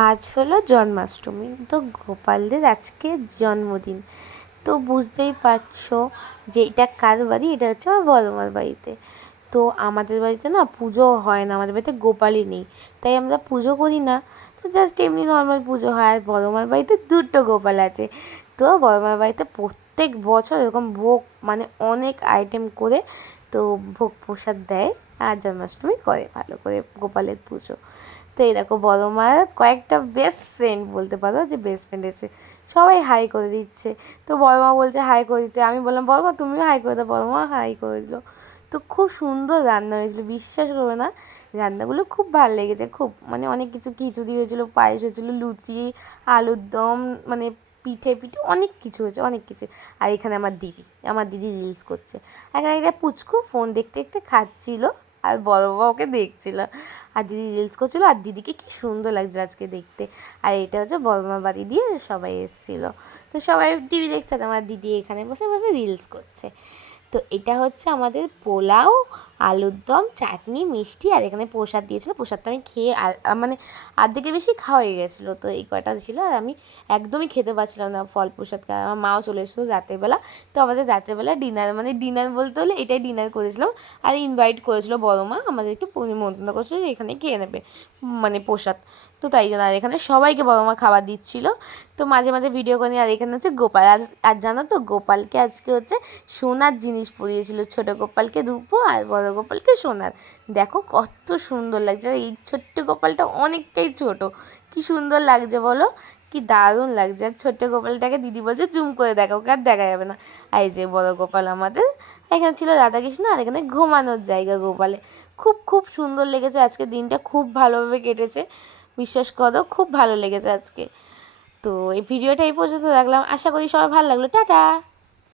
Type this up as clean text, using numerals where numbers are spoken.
আজ হলো জন্মাষ্টমী, তো গোপালদের আজকে জন্মদিন। তো বুঝতেই পারছো যে এটা কার বাড়ি, এটা হচ্ছে আমার বড় মার বাড়িতে। তো আমাদের বাড়িতে না পুজো হয় না, আমাদের বাড়িতে গোপালই নেই, তাই আমরা পুজো করি না। তো জাস্ট এমনি নর্মাল পুজো হয়। আর বড় মার বাড়িতে দুটো গোপাল আছে। তো বড় মার বাড়িতে প্রত্যেক বছর এরকম ভোগ, মানে অনেক আইটেম করে তো ভোগ প্রসাদ দেয়, আর জন্মাষ্টমী করে ভালো করে গোপালের পুজো। তো এই দেখো বড় মার কয়েকটা বেস্ট ফ্রেন্ড, বলতে পারো যে বেস্ট ফ্রেন্ড আছে, সবাই হাই করে দিচ্ছে। তো বড় মা বলছে হাই করে দিতে, আমি বললাম বড় মা তুমিও হাই করে দাও, বড় মা হাই করে দিল। তো খুব সুন্দর রান্না হয়েছিল, বিশ্বাস করবে না, রান্নাগুলো খুব ভালো লেগেছে। খুব মানে অনেক কিছু, খিচুড়ি হয়েছিলো, পায়েস হয়েছিলো, লুচি, আলুর দম, মানে পিঠে পিঠে অনেক কিছু হয়েছে, অনেক কিছু। আর এখানে আমার দিদি রিলস করছে। এখানে একটা পুচকু ফোন দেখতে দেখতে খাচ্ছিল, আর বড় বাবা ওকে দেখছিল, আর দিদি রিলস করছিলো। আর দিদিকে কি সুন্দর লাগছে আজকে দেখতে। আর এটা হচ্ছে বড়মার বাড়ি দিয়ে সবাই এসেছিলো, তো সবাই টিভি দেখছে, আর আমার দিদি এখানে বসে বসে রিলস করছে। তো এটা হচ্ছে আমাদের পোলাও, আলুর দম, চাটনি, মিষ্টি, আর এখানে প্রসাদ দিয়েছিলো। প্রসাদটা আমি খেয়ে মানে আর্ধেকের বেশি খাওয়া হয়ে গেছিলো। তো এই কয়টা ছিল, আর আমি একদমই খেতে পারছিলাম না ফল প্রসাদ খাওয়া। আমার মাও চলে এসেছিলো রাতের বেলা। তো আমাদের রাতের বেলা ডিনার, মানে ডিনার বলতে হলে এটাই ডিনার করেছিলাম। আর ইনভাইট করেছিল বড় মা আমাদেরকে, নিমন্ত্রণ করেছিল যে এখানে খেয়ে নেবে মানে প্রসাদ। তো তাই জন্য আর এখানে সবাইকে বড় মা খাবার দিচ্ছিলো। তো মাঝে মাঝে ভিডিও করে। আর এখানে হচ্ছে গোপাল, আর জানো তো গোপালকে আজকে হচ্ছে সোনার জিনিস পরিয়েছিল। ছোট গোপালকে রূপো আর বড় গোপালকে সোনার। দেখো কত সুন্দর লাগছে। আর এই ছোট্ট গোপালটা অনেকটাই ছোট, কি সুন্দর লাগছে বলো, কি দারুণ লাগছে। আর ছোট্ট গোপালটাকে দিদি বলছে জুম করে দেখা, ওকে আর দেখা যাবে না। আর এই যে বড় গোপাল আমাদের, এখানে ছিল রাধাকৃষ্ণ, আর এখানে ঘুমানোর জায়গা গোপালে। খুব খুব সুন্দর লেগেছে আজকে, দিনটা খুব ভালোভাবে কেটেছে, বিশ্বাস করো খুব ভালো লেগেছে আজকে। তো এই ভিডিওটা এই পর্যন্ত রাখলাম, আশা করি সবার ভালো লাগলো। টাটা।